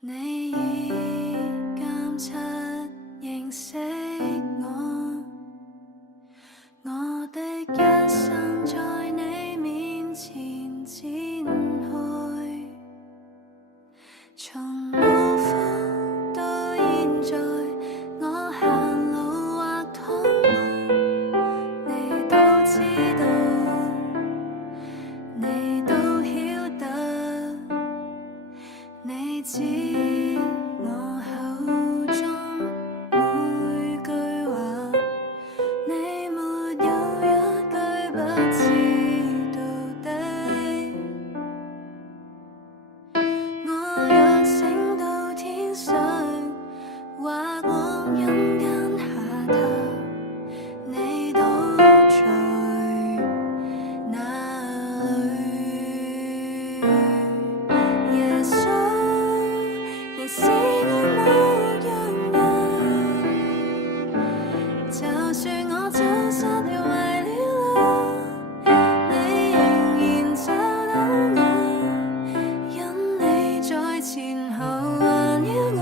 你已監察認識我，我的一生在你面前展開，從無風到現在，我行路或躺臥，你都知道，你都曉得，你知我口中每句話，你沒有一句不知道的。我若升到天上，或往陰間下榻，你都在那裏。耶穌，你是我牧羊人，就算我走失了迷了路，你仍然找到我，因你在前後環繞我，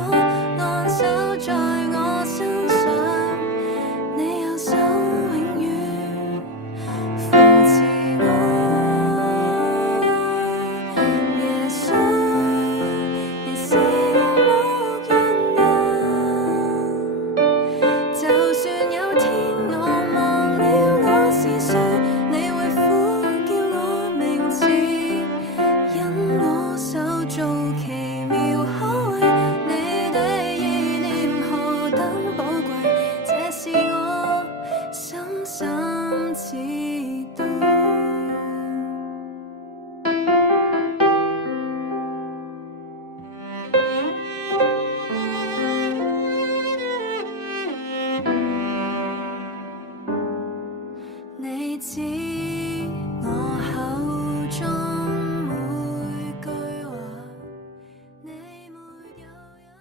按手在我身上，你右手永遠扶持我。耶穌，你是我牧羊人，就算有天我忘了我是誰，你會呼叫我名字，因我手做奇妙可畏，你的意念何等寶貴，這是我深深知道。你知我口中